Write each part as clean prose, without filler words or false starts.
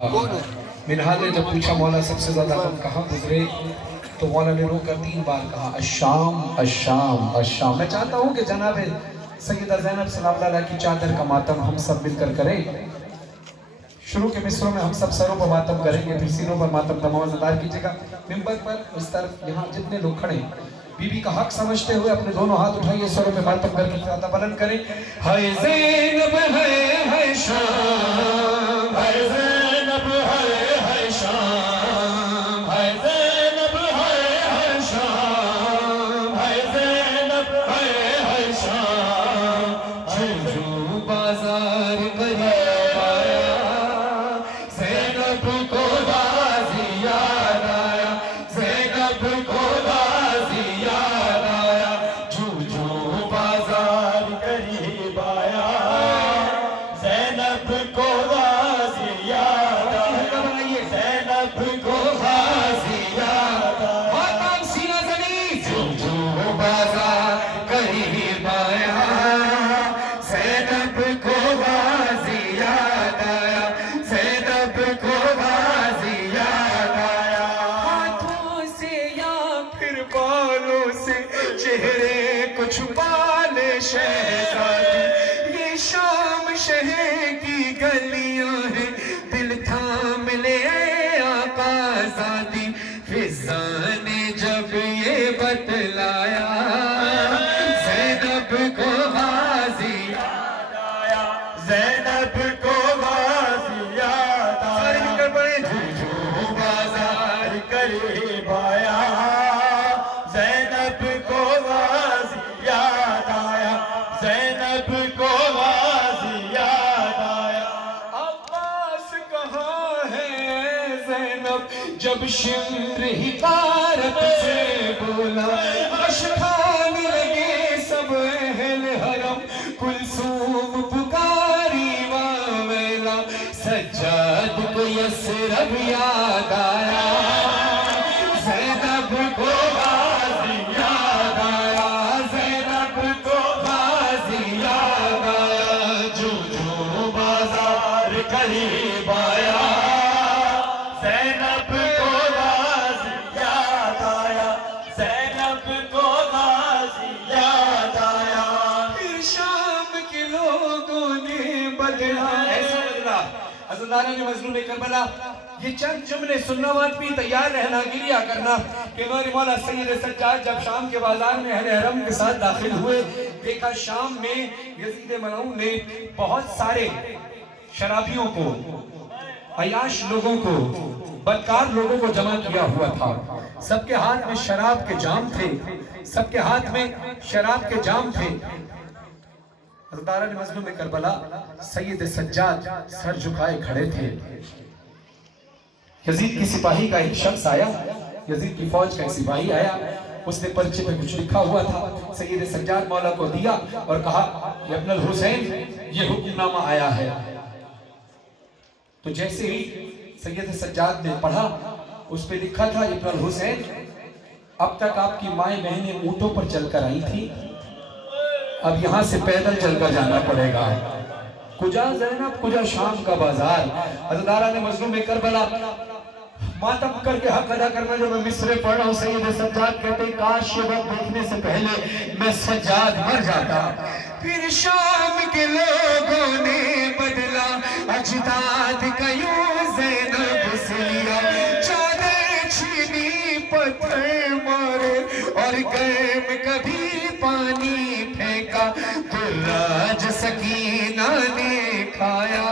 मिनहाल ने जब पूछा मौला सबसे ज्यादा हम कहाँ गुजरे, तो मौला ने रोकर 3 बार कहा अशाम अशाम अशाम। मैं चाहता हूँ कि जनाब सैयदा ज़ैनब सलाम अलैहा की चादर का मातम हम सब मिलकर करें। शुरू के मिसरों में हम सब सरों पर मातम करेंगे, फिर सीनों पर मातम तमाम अदा कीजिएगा। मिंबर पर उस तरफ यहाँ जितने लोग खड़े बीबी का हक समझते हुए अपने दोनों हाथ उठाइए, सरों पे मातम करके ज़्यादा बुलंद करें। हाय ज़ैनब है शाम, हाय ज़ैनब है शाम, हाय ज़ैनब है शाम, हाय ज़ैनब है शाम। जुजू बाजार करे आया, ज़ैनब को गाज़ी याद आया, ज़ैनब को गाज़ी याद आया। जुजू बाजार करीब आया, ज़ैनब को गाज़ी याद आया, ज़ैनब को गाज़ी याद आया। मातम सीना ज़मीन, जुजू बाजार करीब आया, ज़ैनब को गाज़ी याद आया, ज़ैनब को गाज़ी याद आया। हाथों से या फिर बालों से चेहरे को छुपा ले शहज़ादी, ये शाम शहर की गलियां हैं, दिल थाम ले आका ज़ादी। फिज़ा ने जब ये बतलाया, ज़ैनब को गाज़ी याद आया, ज़ैनब को गाज़ी याद आया। सारे मिलकर पढ़े, जुजू बाजार करीब आया, ज़ैनब को गाज़ी याद आया, ज़ैनब को गाज़ी याद आया। अब्बास कहाँ है ज़ैनब, जब शिम्र ही तारक से बोला, अश्खाने लगे सब अहले हरम, कुलसूम पुकारी वावेला। सज्जाद को यसरब याद आया, ज़ैनब को गाज़ी याद आया, ज़ैनब को गाज़ी याद आया। जुजू बाजार करीब आया, ज़ैनब को गाज़ी याद आया, ज़ैनब को गाज़ी याद आया। फिर शाम के लोगों ने बदला, ऐसा बदला हज़रत ने मज़लूम करबला। ये चंद जुमले सुनना मत भी तैयार रहना, गिरिया करना कि मेरे मौला सैयद सज्जाद जब शाम के बाजार में अहले हरम के साथ दाखिल हुए, देखा शाम में यजीद मलऊन ने बहुत सारे शराबियों को, अयाश लोगों को, बदकार लोगों को जमा किया हुआ था। सबके हाथ में शराब के जाम थे, सबके हाथ में शराब के जाम थे। हज़रत मज़लूम करबला सैयद सज्जाद सर झुकाए खड़े थे। यजीद की सिपाही का एक शख्स आया, यजीद की फौज का एक सिपाही आया, उसने पर्चे पे कुछ लिखा हुआ था, सैयद सज्जाद मौला को दिया और कहा कि इब्न हुसैन ये हुक्मनामा आया है। तो जैसे ही सैयद सज्जाद ने पढ़ा, उस पे लिखा था इब्न हुसैन, अब तक आपकी माएँ बहनें ऊँटों पर चलकर आई थी, अब यहाँ से पैदल चलकर जाना पड़ेगा। कुजा ज़ैनब कुजा शाम का बाजार। हज़रत ने मज़लूम करबला मातम करके हक अदा करना। जो मैं मिसरे पढ़ रहा हूँ, सैयद सज्जाद कहते काश ये वक्त देखने से पहले मैं सज्जाद मर जाता। फिर शाम के लोगों ने बदला अजदाद का यूं ज़ैनब से लिया, चादर छीनी पत्थर मारे और गर्म कभी पानी फेंका, दुर्राज सकीना ने खाया,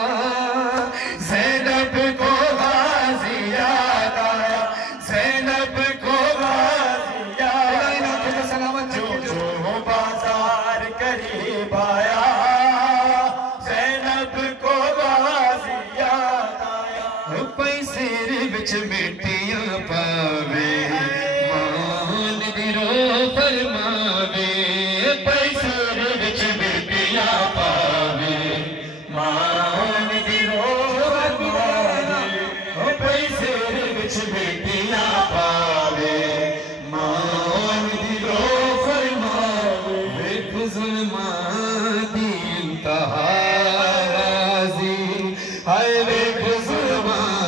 ज़ैनब को गाज़ी याद आया, ज़ैनब को गाज़ी याद आया। सलामत जुजू बाजार करीब आया, ज़ैनब को गाज़ी याद आया। पैसे विच मिट्टियां पावे, मान दिरो फरमावे, पैसे विच मिट्टियां पावे, मान दिरो फरमावे, पैसे विच मिट्टियां पावे, मान दिरो फरमावे। वेख ज़ुल्मां दी इंतहा, हाय वेख ज़ुल्मां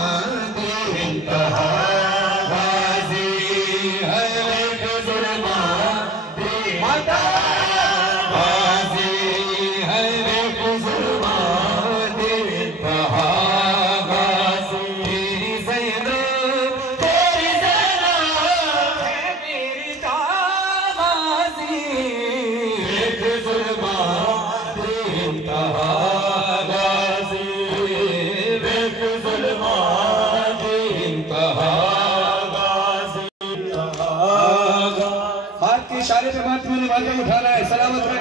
उठाना है, सलामत रहे।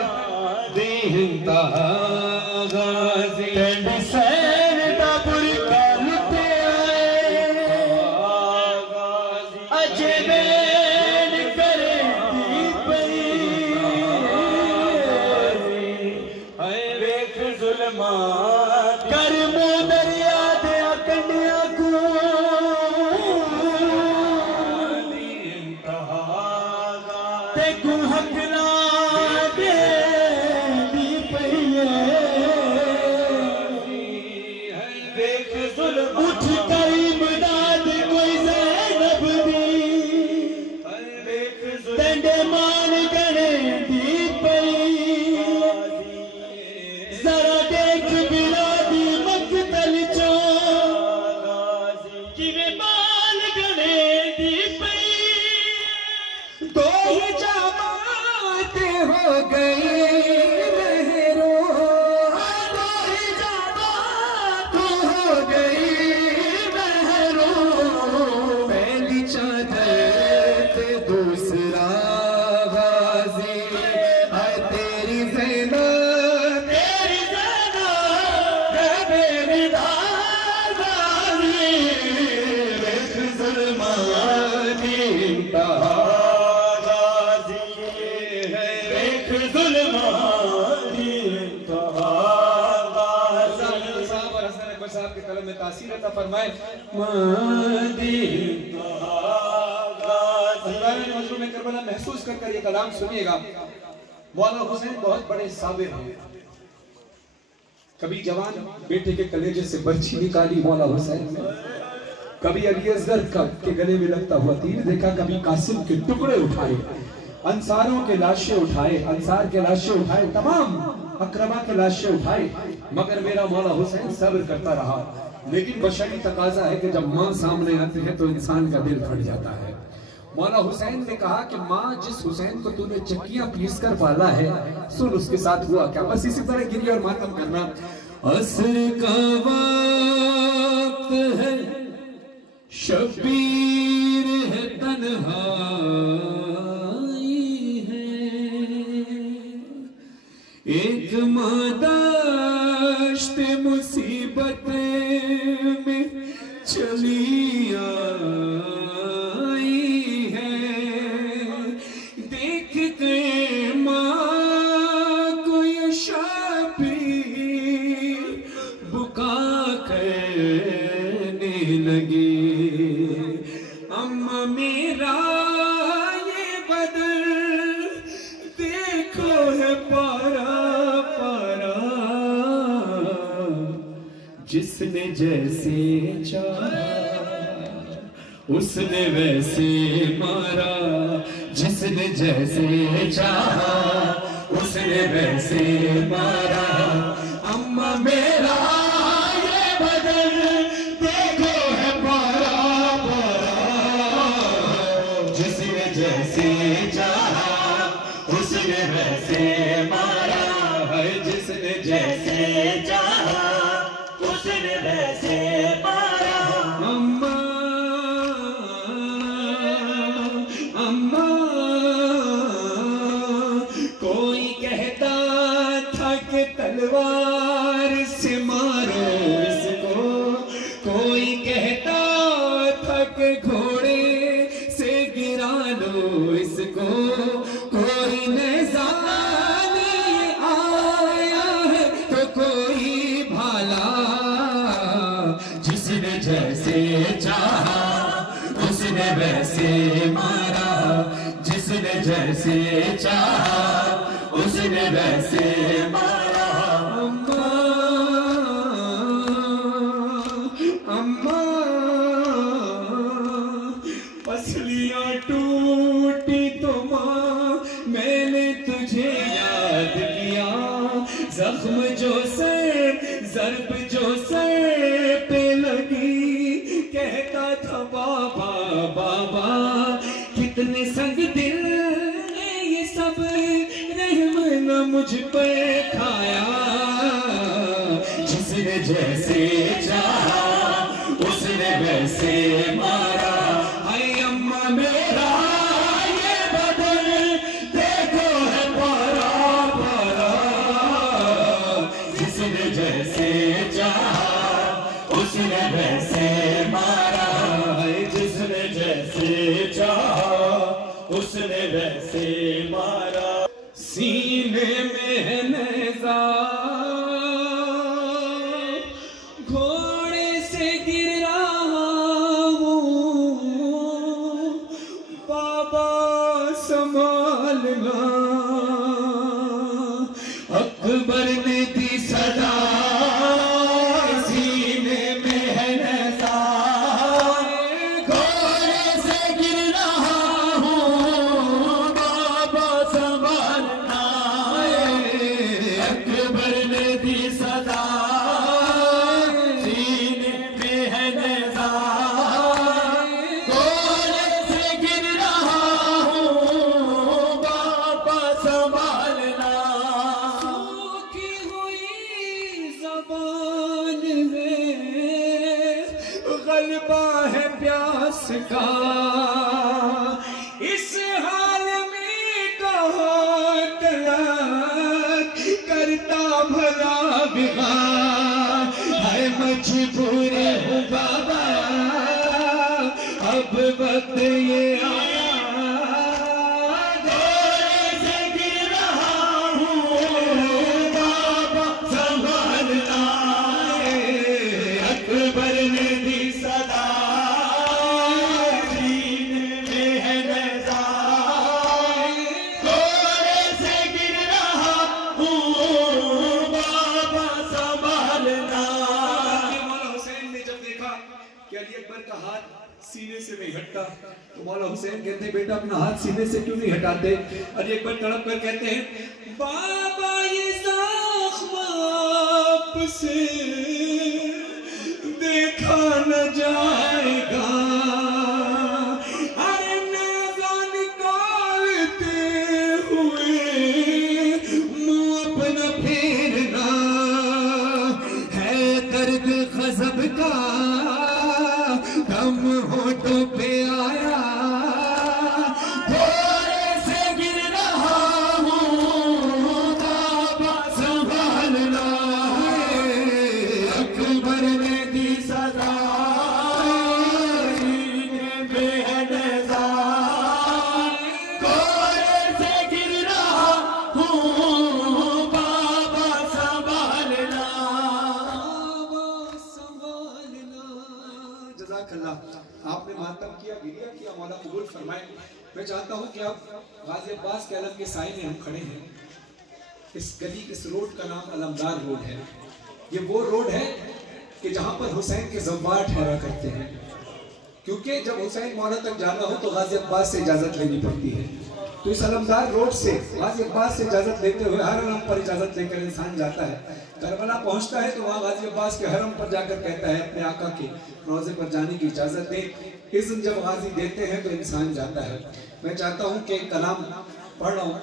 महसूस कर ये कलाम सुनिएगा। मौला हुसैन बहुत बड़े साबिर हैं। कभी जवान बेटे के कलेजे से बर्छी निकाली मौला हुसैन ने, कभी अली असगर के गले में लगता हुआ तीर देखा, कभी कासिम के टुकड़े उठाए, अंसारों के लाशें उठाए, अंसार के लाशें उठाए, तमाम अकरमा के लाशें उठाए, मगर मेरा मौला हुसैन सब्र करता रहा। लेकिन बशरी तकाजा है कि जब माँ सामने आती है तो इंसान का दिल फट जाता है। मौला हुसैन ने कहा कि माँ, जिस हुसैन को तूने चक्कियां पीस कर पाला है, सुन उसके साथ हुआ क्या। बस इसी तरह गिरी और मातम करना। असर का वक्त है, शबीर है, तन्हाई है, एक मादाश्त मुसीबत में चली जिसने जैसे चाहा उसने वैसे मारा, जिसने जैसे चाहा उसने वैसे मारा। अम्मा मेरा ये बदन देखो है पारा पारा, जिसने जैसे चाहा उसने वैसे मारा है, जिसने जैसे चाहा उसने वैसे मारा। अम्मा अम्मा कोई कहता था कि तलवार से मारो इसको, कोई कहता था कि घोड़े से गिरा लो इसको, कोई नज़ाने आया है तो कोई भाला, जिसने जैसे चाहा उसने वैसे मारा, जिसने जैसे चाहा उसने वैसे मारा। अम्मा अम्मा पसलियां टूटी तो माँ मैंने तुझे याद किया, जख्म जो से ज़र्ब जो सर पे लगी, कहता था बाबा बाबा कितने संग दिल ने ये सब रहम न मुझ पर खाया, जिसने जैसे चाहा उसने वैसे मारा। हाय अम्मा मेरा ये बदन देखो है गलबा है प्यास का, इस हाल में कहाँ तलाक करता भला बिगाड़ है। मजबूर हूँ बाबा अब वक्त ये आया, दौरे से गिर रहा हूँ बाबा संभालना। अकबर ने दी सदा सीने में है नज़ा, दौरे से गिर रहा हूँ बाबा संभालना। मौला हुसैन ने जब देखा कि अली अकबर का हाथ सीने से नहीं हटता तो मौला हुसैन कहते हैं बेटा अपना हाथ सीने से क्यों नहीं हटाते। अली अकबर तड़प कर कहते हैं बाबा ये ज़ख्म आपसे देखा न जाएगा, अरे नेज़ा निकालते हुए मुँह अपना फेरना है। दर्द ग़ज़ब का दम होठों पे आया, दौरे से गिर रहा हूँ बाबा संभालना। अकबर ने दी सदा सीने में है नज़ा, दौरे से गिर रहा हूँ बाबा संभालना। जज़ाकल्लाह। आपने मातम किया, गिरिया किया, मौला कबूल फरमाए। मैं चाहता हूँ कि आप गाजी अब्बास के अलम के साए में हम खड़े हैं। इस गली, इस रोड का नाम अलमदार रोड है। ये वो रोड है कि जहाँ पर हुसैन के ज़व्वार ठहरा करते हैं, क्योंकि जब हुसैन मौला तक जाना हो तो गाजी अब्बास से इजाज़त लेनी पड़ती है। तो इस अलमदार रोड से गाजी अब्बास से इजाज़त लेते हुए हर अलम पर इजाज़त लेकर इंसान जाता है। करबला पहुंचता है तो वहाँ गाजी अब्बास के हरम पर जाकर कहता है अपने आका के रोज़े पर जाने की इजाज़त दे। इज़्न जब गाजी देते हैं तो इंसान जाता है। मैं चाहता हूँ कि कलाम पढ़ रहा हूँ।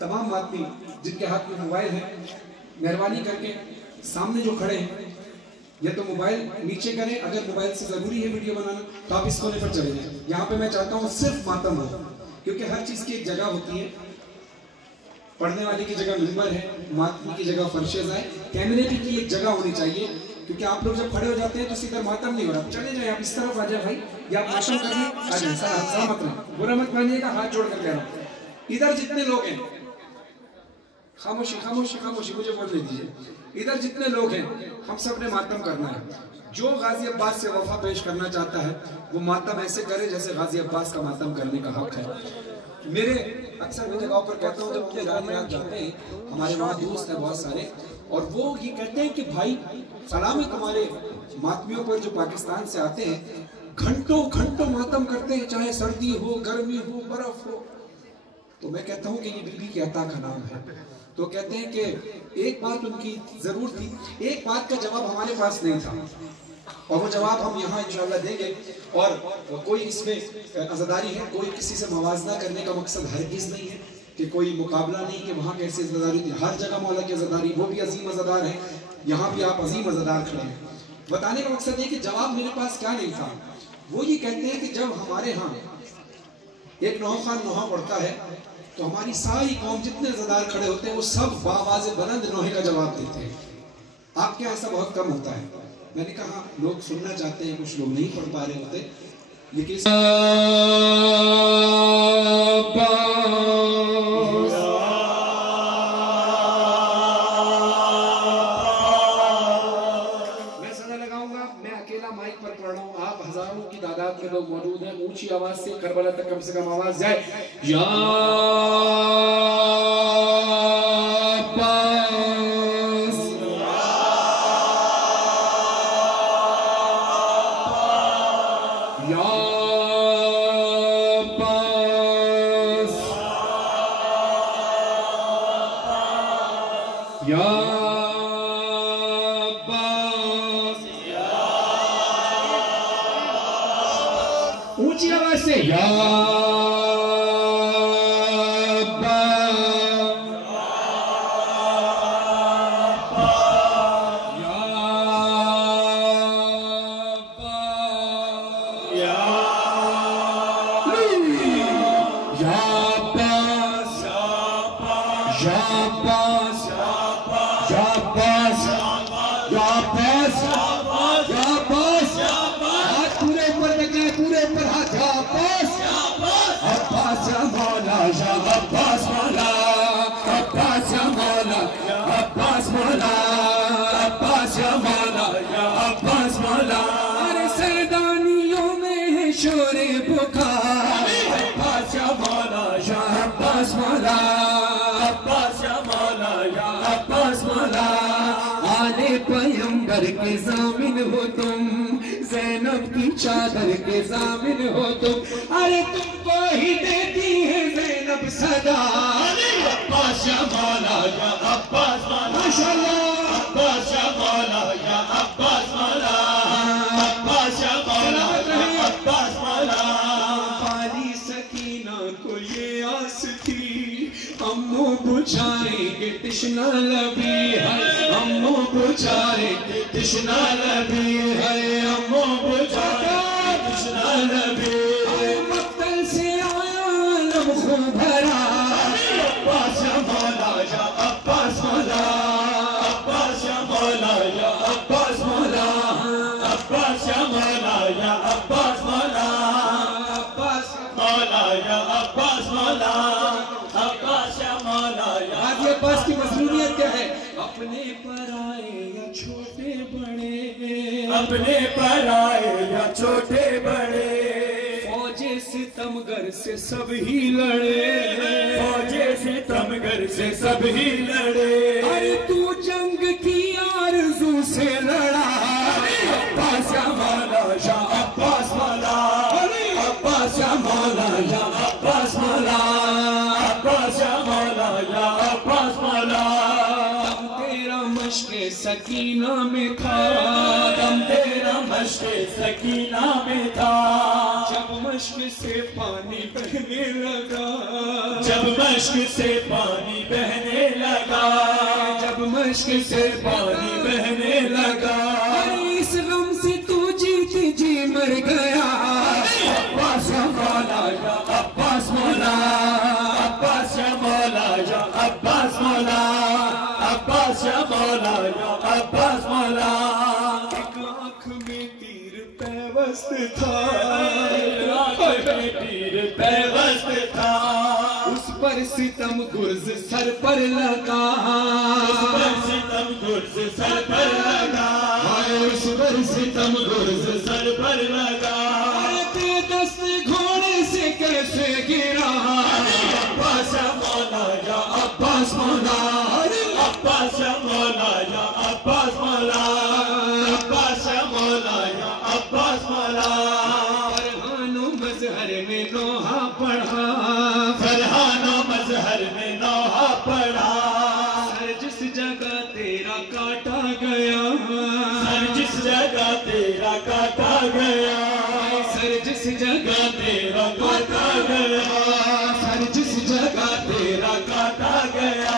तमाम आदमी जिनके हाथ में मोबाइल है, मेहरबानी करके सामने जो खड़े हैं या तो मोबाइल नीचे करें, अगर मोबाइल से ज़रूरी है वीडियो बनाना तो आप इस कोने पर चले जाएं। यहाँ पे मैं चाहता हूँ सिर्फ मातम हो, क्योंकि हर चीज़ की एक जगह होती है। पढ़ने वाले की जगह मिंबर है, मातमी की जगह फर्शेज़ है, कैमरे की एक जगह होनी चाहिए, क्योंकि आप लोग जब खड़े हो जाते हैं तो सीधा मातम नहीं हो रहा। चले जाए आप इस तरफ आ जाए भाई, या आप मातम करने आ जाए। सलामत रहें, बुरा मत मानिएगा, हाथ जोड़ कर कह रहा हूँ। इधर जितने लोग हैं, खामोशी खामोशी खामोशी, मुझे बोलने दीजिए। इधर जितने लोग हैं हम सब ने मातम करना है। जो गाजी अब्बास से वफा पेश करना चाहता है वो मातम ऐसे करे जैसे गाजी अब्बास का मातम करने का हक है। मेरे अक्सर मैं जगहों पर कहता हूँ जब ईरान जाते हैं, हमारे वहाँ दोस्त हैं बहुत सारे, और वो ये कहते हैं कि भाई सलाम है तुम्हारे मातमियों पर जो पाकिस्तान से आते हैं, घंटों घंटों मातम करते हैं, चाहे सर्दी हो, गर्मी हो, बर्फ हो। तो मैं कहता हूँ कि ये बीबी की अता का नाम है। तो कहते हैं कि एक बात उनकी जरूर थी, एक बात का जवाब हमारे पास नहीं था, और वो जवाब हम यहाँ इंशाअल्लाह देंगे। और कोई इसमें अज़ादारी है, कोई किसी से मवाजना करने का मकसद हरगिज़ नहीं है कि कोई मुकाबला नहीं कि वहाँ कैसे अज़ादारी थी। हर जगह मौला की अज़ादारी, वो भी अजीम अज़ादार है, यहाँ भी आप अजीम अज़ादार खड़े हैं। बताने का मकसद है कि जवाब मेरे पास क्या नहीं था। वो ये कहते हैं कि जब हमारे यहाँ एक नौहा खान नौहा पड़ता है तो हमारी सारी कौम जितने अज़ादार खड़े होते हैं वो सब बावाज़े बुलंद नौहे का जवाब देते हैं। आपके यहाँ ऐसा बहुत कम होता है। मैंने कहा लोग सुनना चाहते हैं, कुछ लोग नहीं पढ़ पा रहे होते, लेकिन मैं सदा लगाऊंगा, मैं अकेला माइक पर पढ़ रहा हूँ, आप हजारों की तादाद में लोग मौजूद हैं। ऊंची आवाज से करबला तक कम से कम आवाज जाए, या ऊंची आवाज से या पूरे पर हाथ अब्बास अब्बास या मौला या अब्बास मौला अब्बास या मौला अब्बास मौला अब्बास या मौला या अब्बास मौला। अरे सरदानियों में है शोरे पुकार अब्बास या मौला या अब्बास मौला अब्बास या मौला या अब्बास मौला। आले पैगंबर के जामिन हो तुम, ज़ैनब की चादर के जामिन हो तुम। अरे तुमको ही देती है ज़ैनब सदा अब्बास या मौला या अब्बास मौला माशाअल्लाह अब्बास या मौला या अब्बास मौला अब्बास या मौला या अब्बास मौला। पाली सकीना को ये आस थी अम्मू बुझाएंगे तृष्णा लबी है अम्मू बुझाएंगे तृष्णा लबी है अम्मू बुझाएंगे तृष्णा लबी है। मक्तल से आया लब खून भरा अब्बास या मौला या अब्बास मौला अब्बास या मौला या अब्बास मौला अब्बास या मौला या अब्बास मौला अब्बास मौला या अब्बास मौला अब्बास या मौला या। आज ये अब्बास की मसरूनियत क्या है? अपने पर आए या छोटे बड़े अपने पर आए या छोटे बड़े फौजे सितमगर से सब ही लड़े फौजे सितमगर से सब ही लड़े। अरे तू जंग की आरज़ू से लड़ा अब्बास या मौला या अब्बास मौला अब्बास या मौला या अब्बास मौला अब्बास या मौला या अब्बास मौला। दम तेरा मश्के सकीना में था दम तेरा मश्के सकीना में था जब मश्क से पानी बहने लगा जब मश्क से पानी बहने लगा जब मश्क से पानी बहने लगा। इस गम से तू जीती जी मर गया अब्बास या मौला या अब्बास मौला अब्बास या मौला या अब्बास मौला अब्बास या मौला या अब्बास मौला। एक आँख में तीर पैवस्त था आँख में तीर पैवस्त था उस पर सितम गुर्ज सर पर लगा उस पर सितम गुर्ज सर पर लगा उस पर सितम गुर्ज सर पर लगा। दस्त घोड़े से कैसे गिरा अब्बास या मौला या अब्बास मौला अब्बास या मौला या अब्बास मौला अब्बास या मौला या अब्बास मौला। फरहानो मजहर में नौहा पढ़ा फरहानो मजहर में नौहा पढ़ा हर जिस जगह तेरा काटा गया हर जिस जगह तेरा काटा गया सर जिस जगह तेरा काटा गया सर जिस जगह तेरा काटा गया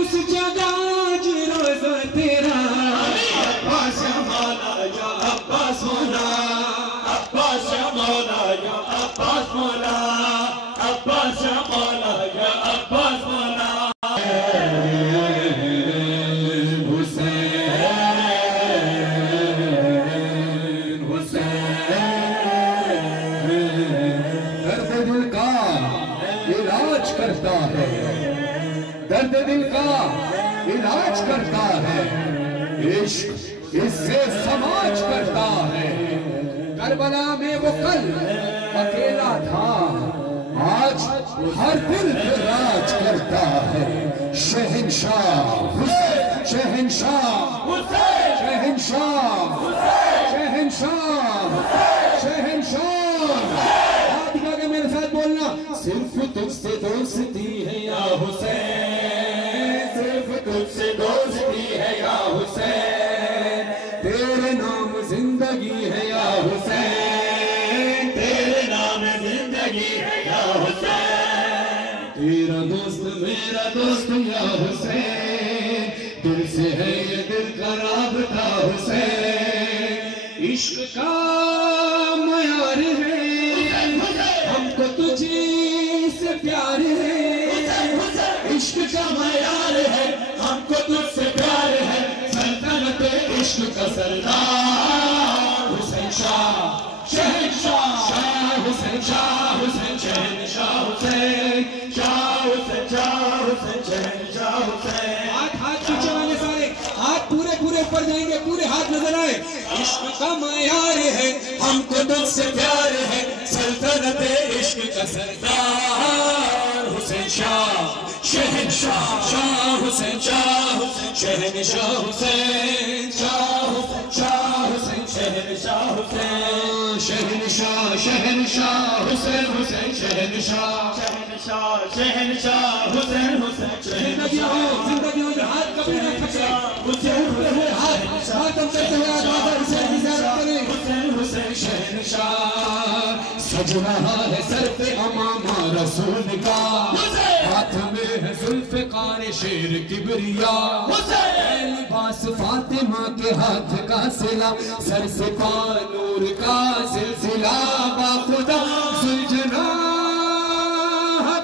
उस जगह आज रोज़ा तेरा अब्बास या मौला या अब्बास मौला अब्बास या मौला या अब्बास मौला अब्बास या मौला या अब्बास मौला। दर्द दिल का इलाज करता है इश्क इससे समाज करता है। करबला में वो कल अकेला था आज हर दिल पे राज करता है। शहंशाह शहंशाह शहंशाह शहंशाह शहंशाह। मेरे साथ बोलना सिर्फ तुझसे दोस्ती है या हुसैन सिर्फ तुझसे दोस्ती है या हुसैन तेरे नाम जिंदगी है या हुसैन तेरे नाम जिंदगी है या हुसैन तेरा दोस्त मेरा दोस्त या हुसैन दिल से है ये दिल का राबता हुसैन। इश्क का मयार है हमको तुझे से प्यार है इश्क का मयार है हमको तुझसे प्यार है। सल्तनत इश्क का सरदार हुसैन शाह शहंशाह शाह हुसैन शहंशाह हुसैन शाह हुसैन शहंशाह हुसैन। हाथ पीछे वाले सारे हाथ पूरे ऊपर जाएंगे, पूरे हाथ नजर आए। इश्क का मयार है हमको तुझसे प्यार है, सल्तनत इश्क का सरदार हुसैन शाह शहंशाह शाह हुसैन शहंशाह हुसैन शाह हुसैन शहंशाह हुसैन शहंशाह हुसैन शहंशाह जिंदगी हो जो हाथ कभी न थके, उसे उठते हुए हाथ मातम करते हुए आज़ाद हुसैन की ज़ियारत करें। हुसैन शहंशाह सज रहा है सर पे अमामा रसूल का, हाथ में है जुल्फ़िकार शेर किबरिया, लिबास फातिमा के हाथ का सिला, सर से पाँ नूर का सिलसिला, बाखुदा सुलझना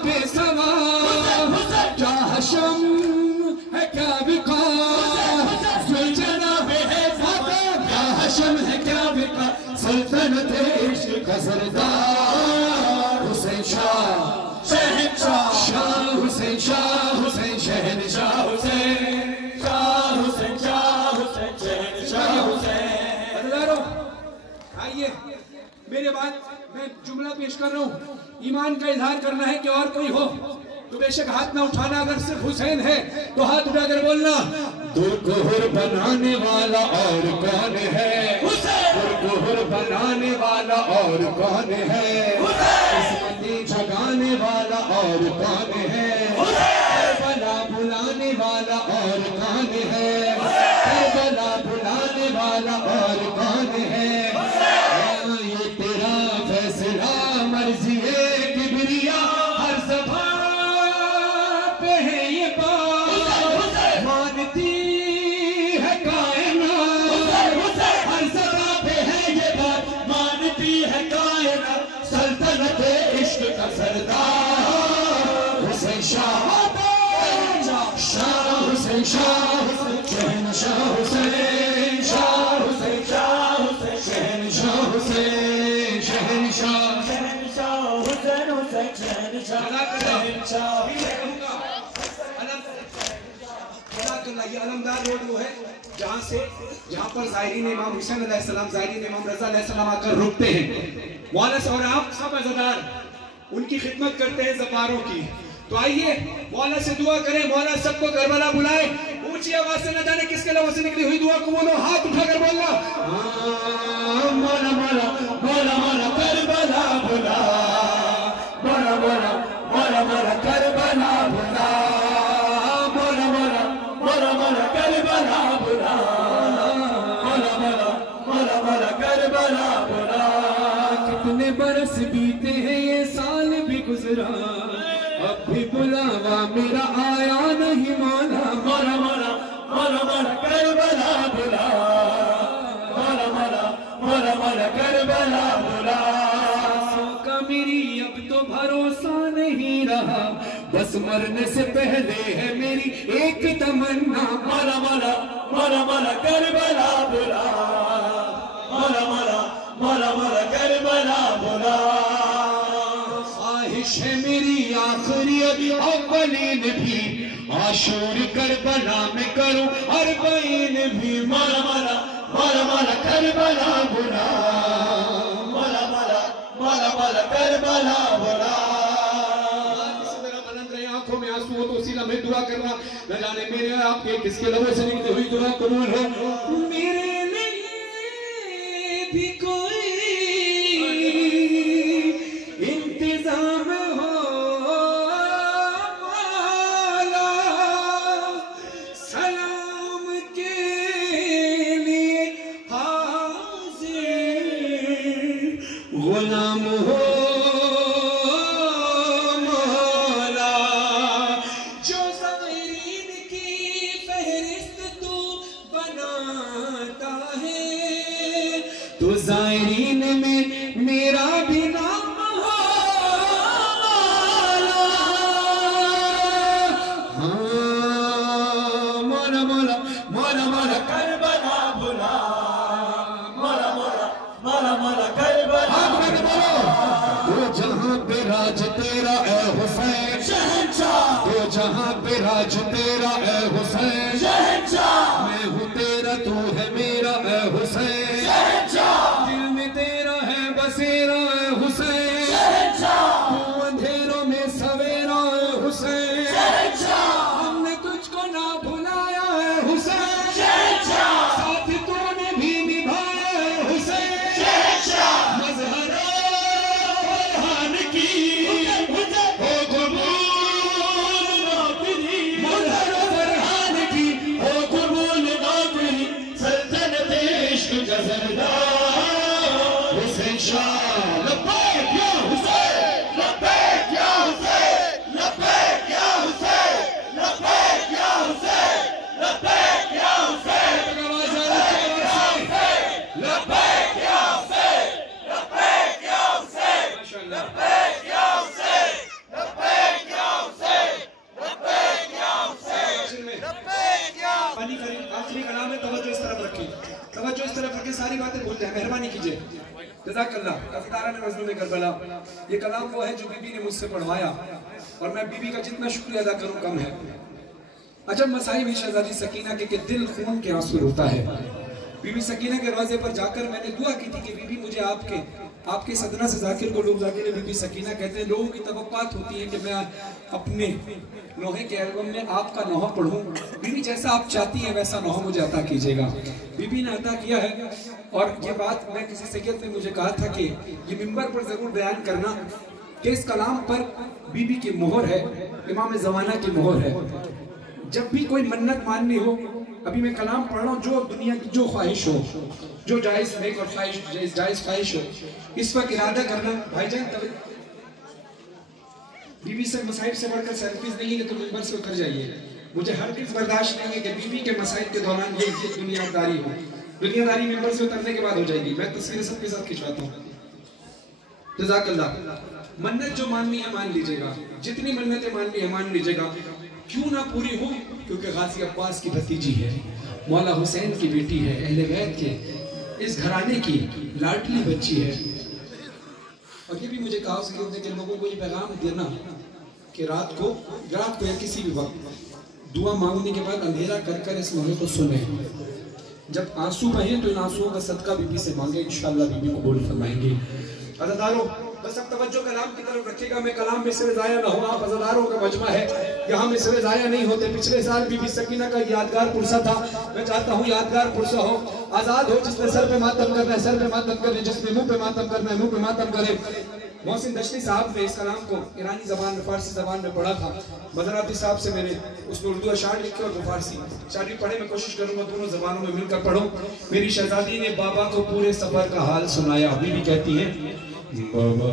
पे सवा, क्या हशम है क्या विका, सुलझना है फातिमा, क्या हशम है क्या विका, सल्तनत इश्क का सरदार हुसैन शाह शहंशाह शाह हुसैन शहंशाह हुसैन शहंशाह हुसैन। आइए मेरे बाद मैं जुमला पेश कर रहा हूँ। ईमान का इजहार करना है कि और कोई हो तो बेशक हाथ ना उठाना, अगर सिर्फ हुसैन है तो हाथ उठाकर बोलना। दुर्गुहर बनाने वाला और कौन है, दुर्गुहर बनाने वाला और कौन है, किस्मतें जगाने वाला और कौन है, करबला बुलाने वाला और कौन है, करबला बुलाने वाला और कौन है, ये तेरा फैसला मर्जी है किबरिया, हर सभा पे है ये बात मानती है कायनात, हर सभा पे है ये बात मानती है कायनात, सल्तनत इश्क का सरदार हुसैन शाह हुसैन शहंशाह हुसैन शहंशाह हुसैन शहंशाह ये अलमदार रोड वो है जहाँ पर ज़ायरीन इमाम हुसैन अलैहिस्सलाम, ज़ायरीन इमाम रज़ा अलैहिस्सलाम आकर रुकते हैं। मौला और आप सब अज़ादार उनकी खिदमत करते हैं ज़फ़ारों की। तो आइए मौला से दुआ करें, मौला सबको करबला बुलाए। ऊंची आवाज से न जाने किसके लबों से निकली हुई दुआ को बोलो, हाथ उठाकर बोलना। मौला मौला मौला मौला करबला बुला, मौला मौला मौला मौला करबला बुला, मौला मौला मौला मौला करबला बुला, मौला मौला मौला मौला करबला बुला। कितने बरस बीते हैं ये साल भी गुजरा, अब भी बुलावा मेरा आया नहीं मौला, मौला मौला मौला मौला करबला बुला, मौला मौला मौला मौला करबला बुला। का मेरी अब तो भरोसा नहीं रहा, बस मरने से पहले है मेरी एक तमन्ना, मौला मौला मौला मौला करबला बुला, मौला मौला मौला मौला करबला बुला। ख्वाहिश है मेरी आखिरी अव्वलीन भी, आशूर करबला में करूं अरबईन भी, मौला मौला मौला मौला करबला बुला, मौला मौला मौला मौला करबला बुला। इसी तरह बुलंद रहे, आंखों में आंसू हो तो उसी लम्हे दुआ करना, न जाने मेरे आपके किसके लबों से निकली हुई दुआ कबूल हो। मेरे लिए भी कोई इंतजाम हो मौला, सलाम के लिए हाजिर गुलाम हो मौला, जो ज़ायरीन की फहरिस्त तू बनाता है, तो ज़ायरीन में मेरा भी नाम करबला बसेरा हुसैन, तू अंधेरों में सवेरा हुसैन, हमने तुझको ना भुलाया है हुसैन, साथ तूने भी निभाया हुसैन, मजहरा फरहान की हो कबूल नौकरी, मजहरा फरहान की हो कबूल नौकरी, सल्तनत इश्क जज़रदार हुसैन शाह। लब्बैक या हुसैन, लब्बैक या हुसैन, लब्बैक या हुसैन, लब्बैक या हुसैन, लब्बैक या हुसैन, लब्बैक या हुसैन, लब्बैक या हुसैन, लब्बैक या हुसैन, लब्बैक या हुसैन, लब्बैक या हुसैन, लब्बैक या। पानी करें, आखिरी कलाम में तवज्जो इस तरफ रखिए, तवज्जो इस तरफ रखिए, सारी बातें भूल जाए, मेहरबानी कीजिए। जज़ाकल्लाह। अज़तारा ने मज़लूम करबला, ये कलाम वो है जो बीबी ने मुझसे पढ़वाया और मैं बीबी का जितना शुक्रिया अदा करूं कम है। अजब मसाइब है शहज़ादी सकीना के दिल खून के आंसू रोता है। बीबी सकीना के दरवाजे पर जाकर मैंने दुआ की थी कि बीबी मुझे आपके सदना से जाकिर को लोग जाकिर बीबी सकीना कहते हैं। लोगों की तवक्कुआत होती है कि मैं अपने नोहे के एल्बम में आपका नोहा पढ़ूं। बीबी जैसा आप चाहती हैं वैसा नोहा मुझे अता कीजिएगा। बीबी ने अता किया है और ये बात मैं किसी सैयद ने मुझे कहा था कि ये मिंबर पर जरूर बयान करना कि इस कलाम पर बीबी की मोहर है, इमाम ज़माना की मोहर है। जब भी कोई मन्नत माननी हो, अभी मैं कलाम पढ़ रहा हूँ, जो दुनिया की जो ख्वाहिश हो, जो जायज़ नेक और जायज़ ख्वाहिश हो, इस वक्त इरादा करना। भाईजान तब बीवी से मसाइब से बढ़कर सेल्फीज नहीं है तो मिंबर से उतर जाइए। मुझे हर चीज बर्दाश्त नहीं है कि बीवी के मसाइल के दौरान ये दुनियादारी हो। दुनियादारी मिंबर से उतरने के बाद हो जाएगी। मैं तस्वीरें सबके साथ खिंचवाता हूँ। जज़ाकल्लाह। मन्नत जो माननी है मान लीजिएगा, जितनी मन्नतें माननी है मान लीजिएगा, क्यों ना पूरी हो, क्योंकि गाजी अब्बास की भतीजी है, मौला हुसैन की बेटी है, अहले बैत के इस घराने की लाडली बच्ची है। और ये भी मुझे कहा कि लोगों को ये पैगाम देना कि रात को या किसी भी वक्त दुआ मांगने के बाद अंधेरा कर इस नोहे को सुने। जब आंसू बहे तो इन आंसुओं का सदका बीबी से मांगे, इंशाअल्लाह बीबी को कबूल फरमाएंगे। अज़ादारों बस अब तवज्जो कलाम की तरफ रखिएगा। मैं कलाम में सिरे ज़ाया ना हो, आप अज़ादारों का मजमा है, यहाँ में सिरे ज़ाया नहीं होते। पिछले साल बीबी सकीना का यादगार पुरसा था, मैं चाहता हूँ यादगार पुरसा हो, आज़ाद हो। जिसने सर पे मातम करना है सर पे मातम करे, जिसने मुंह पे मातम करना है मुंह पे मातम करे। मोहसिन दश्ती साहब ने इस कलाम को ईरानी ज़बान में, फारसी ज़बान में पढ़ा था। बदराती साहब से मैंने उसमें उर्दू अशार लिखे और फारसी शायरी पढ़े। मैं कोशिश करूँगा दोनों ज़बानों में मिलकर पढ़ूँ। मेरी शहज़ादी ने बाबा को पूरे सफ़र का हाल सुनाया। बीबी कहती है, बाबा